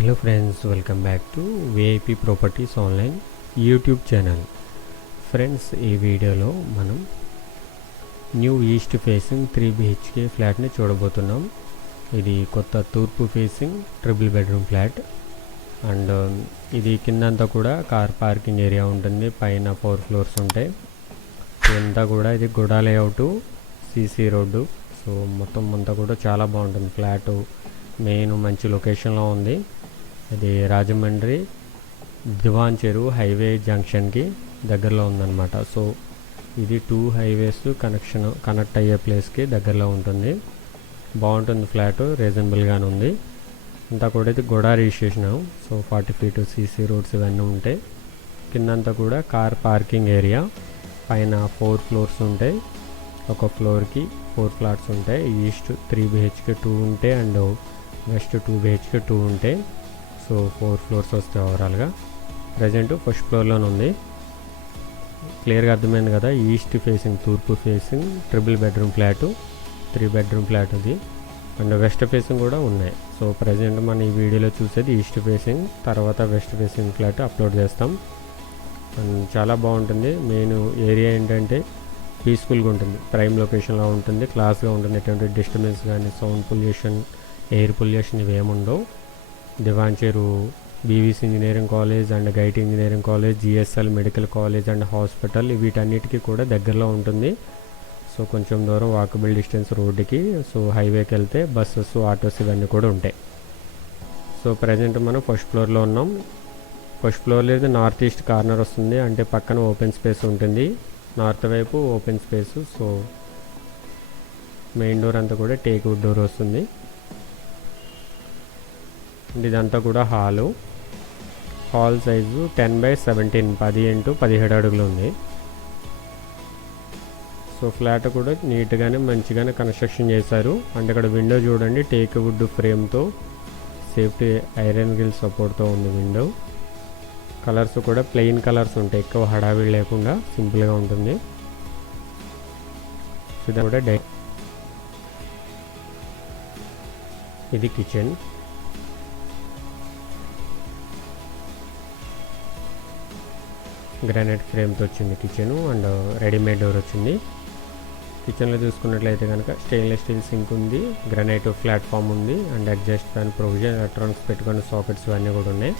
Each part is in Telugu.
Hello friends, welcome back to VIP Properties Online YouTube channel. Friends, ఈ వీడియోలో మనం న్యూ ఈస్ట్ ఫేసింగ్ 3 BHK ఫ్లాట్ని చూడబోతున్నాం. ఇది కొత్త తూర్పు facing triple bedroom flat and ఇది కిందంతా కూడా కార్ పార్కింగ్ ఏరియా ఉంటుంది. పైన 4 ఫ్లోర్స్ ఉంటాయి. ఇదంతా కూడా ఇది గుడా లేఅవుట్, సిసి రోడ్డు. సో మొత్తం అంతా కూడా చాలా బాగుంటుంది. ఫ్లాట్ మెయిన్ మంచి లొకేషన్లో ఉంది. ఇది రాజమండ్రి దివాన్ చెరువు హైవే జంక్షన్కి దగ్గరలో ఉందన్నమాట. సో ఇది 2 హైవేస్ కనెక్ట్ అయ్యే ప్లేస్కి దగ్గరలో ఉంటుంది. బాగుంటుంది ఫ్లాట్, రీజనబుల్గానే ఉంది. అంతా కూడా ఇది గొడా registration. So 40 feet CC roads ఇవన్నీ ఉంటాయి. కిందంతా కూడా కార్ పార్కింగ్ ఏరియా. పైన 4 ఫ్లోర్స్ ఉంటాయి. ఒక ఫ్లోర్కి 4 ఫ్లాట్స్ ఉంటాయి. ఈస్ట్ 3 BHK 2 ఉంటాయి అండ్ వెస్ట్ 2 BHK 2 ఉంటాయి. సో 4 ఫ్లోర్స్ వస్తాయి ఓవరాల్గా. ప్రజెంట్ ఫస్ట్ ఫ్లోర్లోనే ఉంది. క్లియర్గా అర్థమైంది కదా. ఈస్ట్ ఫేసింగ్ తూర్పు facing triple bedroom flat, 3 bedroom flat ఇది. అండ్ వెస్ట్ ఫేసింగ్ కూడా ఉన్నాయి. సో ప్రజెంట్ మనం ఈ వీడియోలో చూసేది ఈస్ట్ ఫేసింగ్, తర్వాత వెస్ట్ ఫేసింగ్ ఫ్లాట్ అప్లోడ్ చేస్తాం. అండ్ చాలా బాగుంటుంది. మెయిన్ ఏరియా ఏంటంటే పీస్ఫుల్గా ఉంటుంది, ప్రైమ్ లొకేషన్లో ఉంటుంది, క్లాస్గా ఉంటుంది. ఎటువంటి డిస్టర్బెన్స్ కానీ సౌండ్ పొల్యూషన్, ఎయిర్ పొల్యూషన్ ఇవేముండవు. దివాన్ చెరువు BVC engineering college and GIET engineering college, GSL medical college and hospital వీటన్నిటికీ కూడా దగ్గరలో ఉంటుంది. సో కొంచెం దూరం వాకబుల్ డిస్టెన్స్ రోడ్డుకి. సో హైవేకి వెళ్తే బస్సెస్, ఆటోస్ ఇవన్నీ కూడా ఉంటాయి. సో ప్రజెంట్ మనం ఫస్ట్ ఫ్లోర్లో ఉన్నాం. ఫస్ట్ ఫ్లోర్లో ఇది నార్త్ ఈస్ట్ కార్నర్ వస్తుంది, అంటే పక్కన ఓపెన్ స్పేస్ ఉంటుంది. నార్త్ వైపు open space. So main door అంతా కూడా టేక్ వుడ్ డోర్ వస్తుంది. ఇదంతా కూడా హాల్ సైజు 10/17 10x17 అడుగులు ఉంది. సో ఫ్లాట్ కూడా నీట్గానే మంచిగానే కన్స్ట్రక్షన్ చేశారు. అంటే ఇక్కడ విండో చూడండి, టేక్ వుడ్ ఫ్రేమ్తో సేఫ్టీ ఐరన్ గ్రిల్ సపోర్ట్తో ఉంది విండో. కలర్స్ కూడా ప్లెయిన్ కలర్స్ ఉంటాయి, ఎక్కువ హడావిడి లేకుండా సింపుల్గా ఉంటుంది. ఇది కూడా ఇది కిచెన్. గ్రానైట్ ఫ్రేమ్తో వచ్చింది కిచెన్ అండ్ రెడీమేడ్ డోర్ వచ్చింది. కిచెన్లో చూసుకున్నట్లయితే కనుక స్టెయిన్లెస్ స్టీల్ సింక్ ఉంది, గ్రానైట్ ప్లాట్ఫామ్ ఉంది and adjust fan provision, electronics పెట్టుకునే సాకెట్స్ ఇవన్నీ కూడా ఉన్నాయి.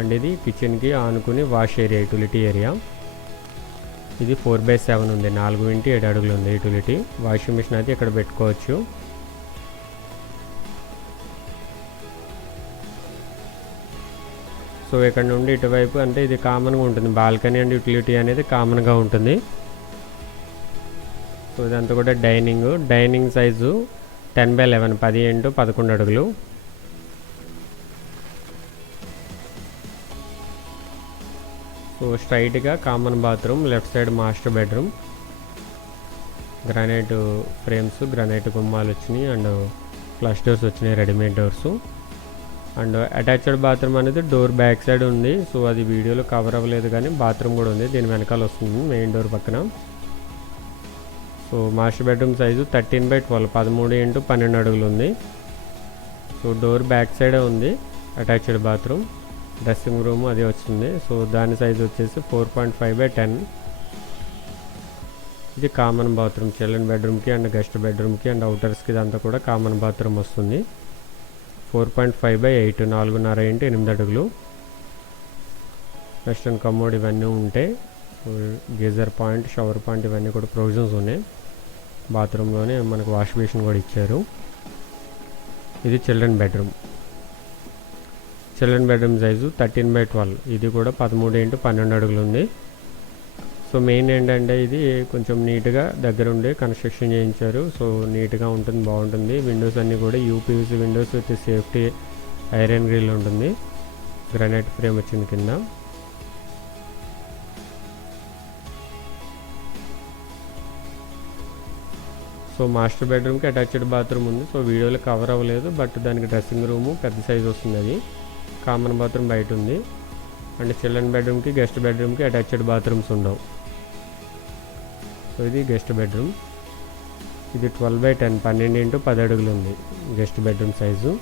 అండ్ ఇది కిచెన్కి ఆనుకుని వాష్ ఏరియా, యూటిలిటీ ఏరియా. ఇది 4/7 ఉంది, 4x7 అడుగులు ఉంది యూటిలిటీ. వాషింగ్ మిషన్ అయితే ఇక్కడ పెట్టుకోవచ్చు. సో ఇక్కడ నుండి ఇటువైపు అంటే ఇది కామన్గా ఉంటుంది, బాల్కనీ అండ్ యూటిలిటీ అనేది కామన్గా ఉంటుంది. సో ఇదంతా కూడా డైనింగ్ సైజు 10/11 10x11 అడుగులు. సో స్ట్రైట్గా common bathroom, left side master bedroom. Granite frames, granite గుమ్మాలు వచ్చినాయి అండ్ ఫ్లష్ డోర్స్ వచ్చినాయి, readymade doors. And attached bathroom అనేది డోర్ బ్యాక్ సైడ్ ఉంది. సో అది వీడియోలో కవర్ అవ్వలేదు, కానీ బాత్రూమ్ కూడా ఉంది, దీని వెనకాల వస్తుంది మెయిన్ డోర్ పక్కన. So master bedroom size 13/12 13x12 అడుగులు ఉంది. సో డోర్ బ్యాక్ సైడే ఉంది అటాచ్డ్ బాత్రూమ్. డ్రెస్సింగ్ రూమ్ అది వస్తుంది. సో దాని సైజు వచ్చేసి 4.5/10. ఇది కామన్ బాత్రూమ్, చిల్డ్రన్ బెడ్రూమ్కి అండ్ గెస్ట్ బెడ్రూమ్కి అండ్ అవుటర్స్కి ఇదంతా కూడా కామన్ బాత్రూమ్ వస్తుంది. 4.5/8 4.5x8 అడుగులు. వెస్టర్న్ కమోడ్ ఇవన్నీ ఉంటాయి. గీజర్ పాయింట్, షవర్ పాయింట్ ఇవన్నీ కూడా ప్రొవిజన్స్ ఉన్నాయి. బాత్రూంలోనే మనకు వాష్ బేసిన్ కూడా ఇచ్చారు. ఇది చిల్డ్రన్ బెడ్రూమ్ సైజు 13/12. ఇది కూడా 13x12 అడుగులు ఉంది. సో మెయిన్ ఏంటంటే ఇది కొంచెం నీట్గా దగ్గరుండి కన్స్ట్రక్షన్ చేయించారు. సో నీట్గా ఉంటుంది, బాగుంటుంది. విండోస్ అన్నీ కూడా UPVC windows with safety iron grill ఉంటుంది. గ్రానైట్ ఫ్రేమ్ వచ్చింది కింద. సో మాస్టర్ బెడ్రూమ్కి అటాచ్డ్ బాత్రూమ్ ఉంది. సో వీడియోలో కవర్ అవ్వలేదు, బట్ దానికి డ్రెస్సింగ్ రూము పెద్ద సైజు వస్తుంది. అది కామన్ బాత్రూమ్ బయట ఉంది. అండ్ చిల్డ్రన్ బెడ్రూమ్కి, గెస్ట్ బెడ్రూమ్కి అటాచ్డ్ బాత్రూమ్స్ ఉండవు. సో ఇది గెస్ట్ బెడ్రూమ్. ఇది 12/10 12x10 అడుగులు ఉంది గెస్ట్ బెడ్రూమ్ సైజు.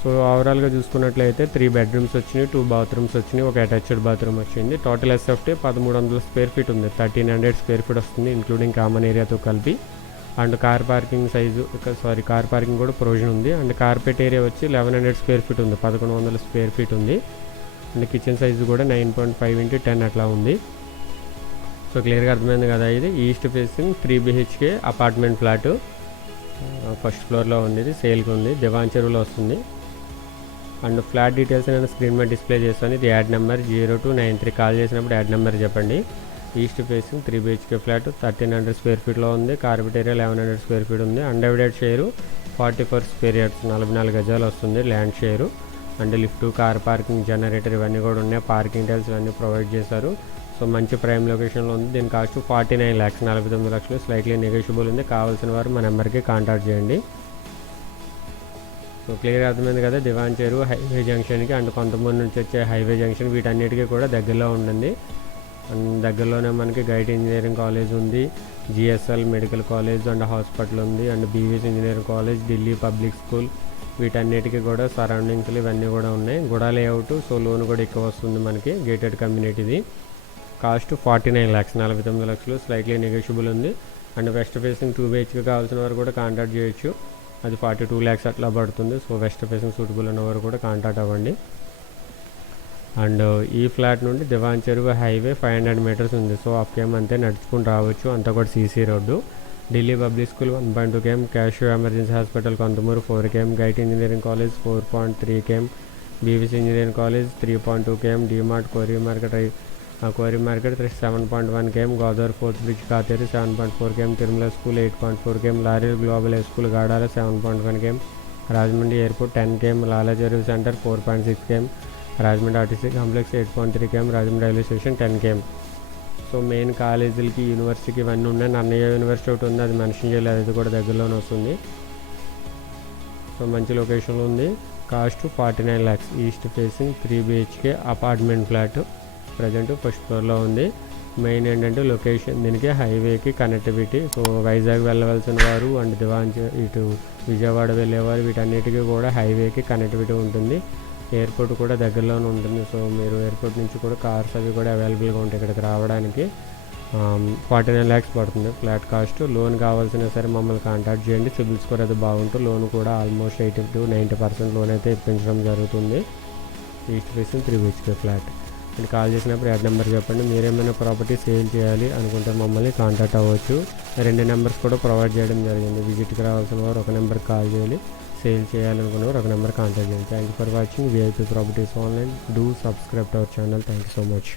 సో ఓవరాల్గా చూసుకున్నట్లయితే 3 బెడ్రూమ్స్ వచ్చినాయి, 2 బాత్రూమ్స్ వచ్చినాయి, ఒక అటాచ్డ్ బాత్రూమ్ వచ్చింది. టోటల్ ఎస్ఎఫ్టీ 1300 స్క్వేర్ ఫీట్ ఉంది, 1300 స్క్వేర్ ఫీట్ వస్తుంది ఇంక్లూడింగ్ కామన్ ఏరియాతో కలిపి. And car parking car parking కూడా ప్రొవిజన్ ఉంది. అండ్ కార్పెట్ ఏరియా వచ్చి 1100 స్క్వేర్ ఫీట్ ఉంది, 1100 స్క్వేర్ ఫీట్ ఉంది. అండ్ కిచెన్ సైజు కూడా 9.5x10 అట్లా ఉంది. సో క్లియర్గా అర్థమైంది కదా. ఇది east facing 3 BHK apartment flat, first ఫ్లోర్లో ఉంది. ఇది సేల్కి ఉంది, దివాన్ చెరువులో వస్తుంది. అండ్ ఫ్లాట్ డీటెయిల్స్ నేను స్క్రీన్ మీద డిస్ప్లే చేస్తాను. ఇది యాడ్ నెంబర్ 0293. కాల్ చేసినప్పుడు యాడ్ నెంబర్ చెప్పండి. East facing 3 BHK flat 1300 square ఫీట్లో ఉంది. కార్పెట్ ఏరియా 1100 స్క్వేర్ ఫీట్ ఉంది. అన్డివైడెడ్ షేరు 44 స్క్వేర్ యార్డ్స్ 44 గజాలు వస్తుంది land share. And lift, car parking, generator ఇవన్నీ కూడా ఉన్నాయి. పార్కింగ్ టైల్స్ ఇవన్నీ ప్రొవైడ్ చేశారు. సో మంచి ప్రైమ్ లొకేషన్లో ఉంది. దీని కాస్ట్ 49 lakhs 49 లక్షలు, స్లైట్లీ నెగోషియబుల్ ఉంది. కావాల్సిన వారు మా నెంబర్కి కాంటాక్ట్ చేయండి. సో క్లియర్గా అర్థమైంది కదా. దివాన్ చెరువు హైవే జంక్షన్కి అండ్ కొంతమంది నుంచి వచ్చే హైవే జంక్షన్ వీటన్నిటికీ కూడా దగ్గరలో ఉంటుంది. అండ్ దగ్గరలోనే మనకి గైట్ ఇంజనీరింగ్ కాలేజ్ ఉంది, GSL medical college and hospital ఉంది. And BVS engineering college, Delhi public school వీటన్నిటికీ కూడా సరౌండింగ్స్లో ఇవన్నీ కూడా ఉన్నాయి. గుడా లేఅవుట్, సో లోన్ కూడా ఎక్కువ వస్తుంది మనకి. గేటెడ్ కమ్యూనిటీది. కాస్ట్ 49 lakhs 49 లక్షలు, స్లైట్లీ నెగోషియబుల్ ఉంది. అండ్ వెస్ట్ ఫేసింగ్ 2 BHK కావాల్సిన వారు కూడా కాంటాక్ట్ చేయొచ్చు. అది 42 lakhs అట్లా పడుతుంది. సో వెస్ట్ ఫేసింగ్ సూటబుల్ ఉన్నవారు కూడా కాంటాక్ట్ అవ్వండి. అండ్ ఈ ఫ్లాట్ నుండి దివాన్ చెరువు హైవే 500 meters ఉంది. సో హాఫ్ కేఎం అంతే నడుచుకుని రావచ్చు, అంతా కూడా CC road. Delhi public school 1.2 km, cashew emergency hospital Konthamuru 4 km, GIET engineering college 4.3 km, BVS engineering college 3.2 km, DMart query market 7.1 km, Godavari fourth bridge Katheru 7.4 km, Tirumala school 8.4 km, lorry global school Gadala 7.1 km, Rajahmundry airport 10 km, లాలా చెరువు centre 4.6 km, Rajahmundry RTC complex 8.3 km, Rajahmundry railway station 10 km. So main కాలేజీలకి, యూనివర్సిటీకి ఇవన్నీ ఉన్నాయి. నన్నయ్య యూనివర్సిటీ ఒకటి ఉంది, అది మెన్షన్ చేయలేదు, అది కూడా దగ్గరలోనే వస్తుంది. సో మంచి లొకేషన్లో ఉంది. Cost 49 lakhs, east facing 3 BHK apartment flat, present first ఫ్లోర్లో ఉంది. మెయిన్ ఏంటంటే లొకేషన్, దీనికి హైవేకి కనెక్టివిటీ. సో వైజాగ్ వెళ్ళవలసిన వారు అండ్ ఇటు విజయవాడ వెళ్ళేవారు వీటన్నిటికీ కూడా హైవేకి కనెక్టివిటీ ఉంటుంది. ఎయిర్పోర్ట్ కూడా దగ్గరలోనే ఉంటుంది. సో మీరు ఎయిర్పోర్ట్ నుంచి కూడా కార్స్ అవి కూడా అవైలబుల్గా ఉంటాయి ఇక్కడికి రావడానికి. 49 lakhs పడుతుంది ఫ్లాట్ కాస్ట్. లోన్ కావాల్సిన సరే మమ్మల్ని కాంటాక్ట్ చేయండి. సిబిల్ స్కోర్ అయితే బాగుంటుంది. లోన్ కూడా ఆల్మోస్ట్ 80 to 90% లోన్ అయితే ఇప్పించడం జరుగుతుంది. East facing 3 BHK flat. మీరు కాల్ చేసినప్పుడు యాడ్ నెంబర్ చెప్పండి. మీరేమైనా ప్రాపర్టీ సేల్ చేయాలి అనుకుంటే మమ్మల్ని కాంటాక్ట్ అవ్వచ్చు. 2 నెంబర్స్ కూడా ప్రొవైడ్ చేయడం జరిగింది. విజిట్కి రావాల్సిన వారు ఒక నెంబర్కి కాల్ చేయాలి, సేల్ చేయాలనుకున్నవారు ఒక నెంబర్ కాంటాక్ట్ చేయండి. Thank you for watching VIP properties online. Do subscribe to our channel. Thank you so much.